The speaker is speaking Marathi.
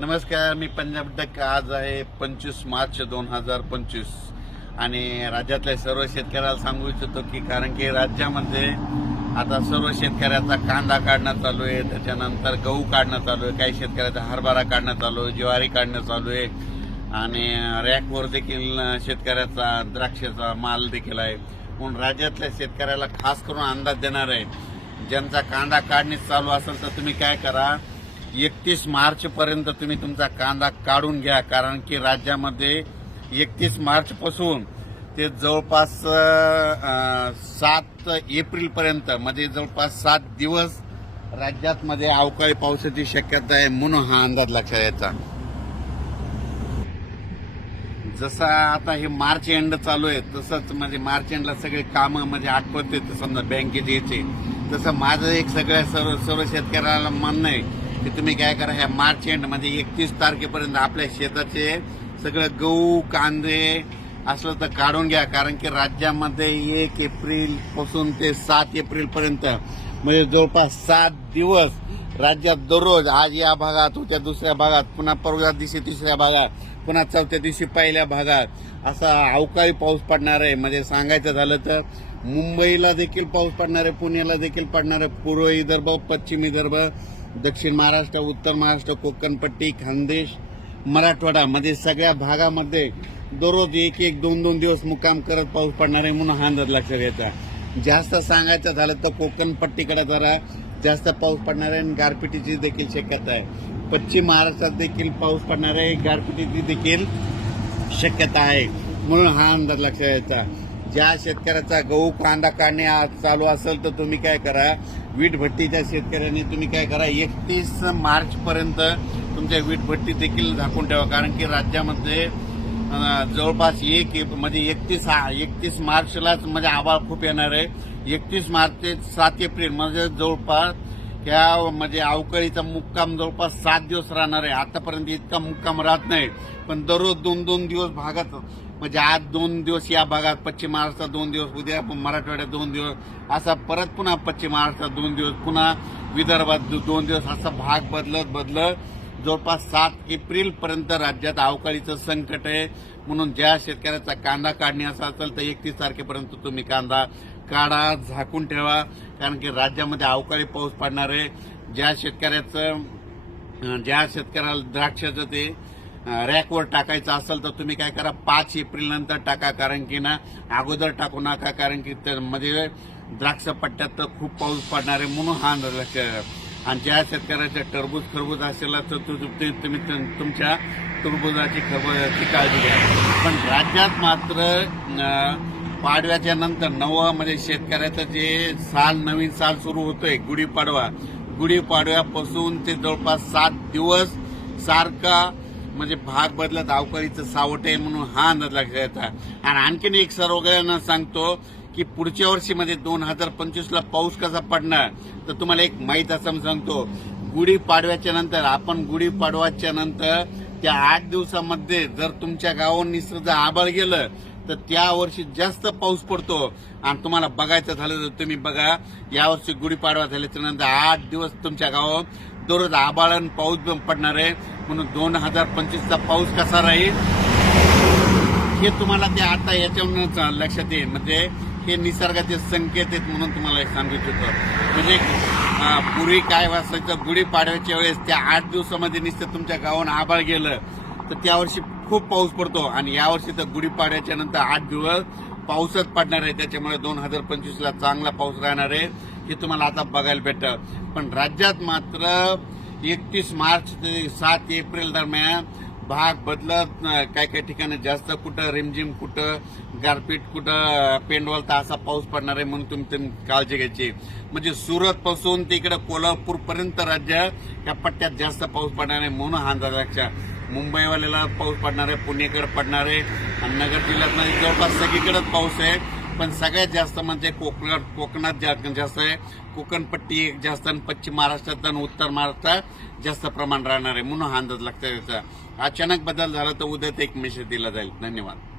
नमस्कार मी पंजाब डक आज आहे पंचवीस मार्च दोन हजार पंचवीस आणि राज्यातल्या सर्व शेतकऱ्याला सांगू इच्छितो की कारण की राज्यामध्ये आता सर्व शेतकऱ्याचा कांदा काढणं चालू आहे त्याच्यानंतर गहू काढणं चालू आहे काही शेतकऱ्याचा हरभरा काढणं चालू आहे ज्वारी काढणं चालू आहे आणि रॅकवर देखील शेतकऱ्याचा द्राक्षाचा माल देखील आहे म्हणून राज्यातल्या शेतकऱ्याला खास करून अंदाज देणार आहे ज्यांचा कांदा काढणी चालू असेल तर तुम्ही काय करा एकतीस मार्चपर्यंत तुम्ही तुमचा कांदा काढून घ्या कारण की राज्यामध्ये एकतीस मार्चपासून ते जवळपास सात एप्रिलपर्यंत म्हणजे जवळपास सात दिवस राज्यात मध्ये अवकाळी पावसाची शक्यता आहे म्हणून हा अंदाज लक्षात यायचा जसा आता हे मार्च एंड चालू आहे तसंच म्हणजे मार्च एंडला सगळे कामं म्हणजे आठवते समजा बँकेत यायचे तसं माझं एक सगळ्या सर्व सर्व शेतकऱ्याला म्हणणं आहे की तुम्ही काय करा ह्या मार्च एंड मध्ये एकतीस तारखेपर्यंत आपल्या शेताचे सगळं गहू कांदे असलं तर काढून घ्या कारण की राज्यामध्ये एक एप्रिलपासून ते सात एप्रिलपर्यंत म्हणजे जवळपास सात दिवस राज्यात दररोज आज या भागात उद्या दुसऱ्या भागात पुन्हा परवा दिवशी तिसऱ्या भागात पुन्हा चौथ्या दिवशी पहिल्या भागात असा अवकाळी पाऊस पडणार आहे म्हणजे सांगायचं झालं तर मुंबईला देखील पाऊस पडणार आहे पुण्याला देखील पडणार आहे पूर्व विदर्भ पश्चिम विदर्भ दक्षिण महाराष्ट्र उत्तर महाराष्ट्र कोकणपट्टी खानदेश मध्ये सगळ्या भागामध्ये दररोज एक एक दोन दोन दिवस मुक्काम करत पाऊस पडणार आहे म्हणून हा अंदाज लक्षात घ्यायचा जास्त सांगायचं झालं तर कोकणपट्टीकडे जरा जास्त पाऊस पडणार आहे आणि गारपिटीची देखील शक्यता आहे पश्चिम महाराष्ट्रात देखील पाऊस पडणार आहे गारपिटीची देखील शक्यता आहे म्हणून हा अंदाज लक्षात घ्यायचा ज्या शेतकऱ्याचा गहू कांदा काढणे आज चालू असेल तर तुम्ही काय करा वीट भट्टीच्या शेतकऱ्यांनी तुम्ही काय करा एकतीस मार्चपर्यंत तुमच्या वीट भट्टी देखील झाकून ठेवा कारण की राज्यामध्ये जवळपास एक म्हणजे एकतीस एकतीस मार्चलाच म्हणजे आभाळ खूप येणार आहे एकतीस मार्च ते सात एप्रिल म्हणजे जवळपास त्या म्हणजे अवकाळीचा मुक्काम जवळपास सात दिवस राहणार आहे आतापर्यंत इतका मुक्काम राहत नाही पण दररोज दोन दोन दिवस भागात म्हणजे आज दोन दिवस या भागात पश्चिम महाराष्ट्रात दोन दिवस उद्या मराठवाड्यात दोन दिवस असा परत पुन्हा पश्चिम महाराष्ट्रात दोन दिवस पुन्हा विदर्भात दोन दिवस असा भाग बदलत बदलत जवळपास सात एप्रिलपर्यंत राज्यात अवकाळीचं संकट आहे म्हणून ज्या शेतकऱ्याचा कांदा काढणी असा असेल तर एकतीस तारखेपर्यंत तुम्ही कांदा काढा झाकून ठेवा कारण की राज्यामध्ये अवकाळी पाऊस पडणार आहे ज्या शेतकऱ्याचं ज्या शेतकऱ्याला द्राक्षाचं ते रॅकवर टाकायचं असेल तर तुम्ही काय करा पाच एप्रिल नंतर टाका कारण की ना अगोदर टाकू नका कारण की त्यामध्ये मध्ये द्राक्ष पट्ट्यात तर खूप पाऊस पडणार आहे म्हणून हा लक्ष आणि ज्या शेतकऱ्याचा टरबूज खरबूज असेल तर तुम्ही तुमच्या टरबूजाची खरबूजाची काळजी घ्या पण राज्यात मात्र पाडव्याच्या नंतर नववा म्हणजे शेतकऱ्याचं जे साल नवीन साल सुरू होतोय गुढीपाडवा गुढीपाडव्यापासून ते जवळपास सात दिवस सारखा म्हणजे भाग बदलत अवकाळीचं सावट आहे म्हणून हा अंदाज लागला येतात आणि आणखीन एक सर्वगळ्यांना सांगतो की पुढच्या वर्षी मध्ये म्हणजे दोन हजार पंचवीसला पाऊस कसा पडणार तर तुम्हाला एक माहीत असं सांगतो गुढीपाडव्याच्या नंतर आपण गुढीपाडव्याच्या नंतर त्या आठ दिवसामध्ये जर तुमच्या गावांनी सुद्धा आबळ गेलं तर त्या वर्षी जास्त पाऊस पडतो आणि तुम्हाला बघायचं झालं तर तुम्ही बघा यावर्षी गुढीपाडवा झाल्याच्या नंतर आठ दिवस तुमच्या गावात दररोज आबाळण पाऊस पडणार आहे म्हणून दोन हजार पंचवीसचा पाऊस कसा राहील हे तुम्हाला ते आता याच्यावरूनच लक्षात येईल म्हणजे हे निसर्गाचे संकेत आहेत म्हणून तुम्हाला सांगू इच्छितो म्हणजे पूर्वी काय वाचायचं गुढीपाडव्याच्या वेळेस त्या आठ दिवसामध्ये निश्चित तुमच्या गावानं आबाळ गेलं तर त्या वर्षी खूप पाऊस पडतो आणि यावर्षी तर गुढीपाड्याच्या नंतर आठ दिवस पाऊसच पडणार आहे त्याच्यामुळे दोन हजार पंचवीसला चांगला पाऊस राहणार आहे हे तुम्हाला आता बघायला भेटतं पण राज्यात मात्र एकतीस मार्च ते सात एप्रिल दरम्यान भाग बदलत काय काय ठिकाणी जास्त कुठं रिमझिम कुठं गारपीट कुठं तर असा पाऊस पडणार आहे म्हणून तुम्ही काळजी घ्यायची म्हणजे सुरत पासून तिकडे कोल्हापूरपर्यंत राज्य या पट्ट्यात जास्त पाऊस पडणार आहे म्हणून हा अंदाज लक्षात मुंबईवाल्याला पाऊस पडणार आहे पुणेकडे पडणार आहे आणि नगर जिल्ह्यात जवळपास सगळीकडेच पाऊस आहे पण सगळ्यात जास्त म्हणजे कोकण कोकणात जास्त आहे कोकणपट्टी एक जास्त आणि पश्चिम महाराष्ट्रात आणि उत्तर महाराष्ट्रात जास्त प्रमाण राहणार आहे म्हणून हा अंदाज लागतो त्याचा अचानक बदल झाला तर उद्या एक मेसेज दिला जाईल धन्यवाद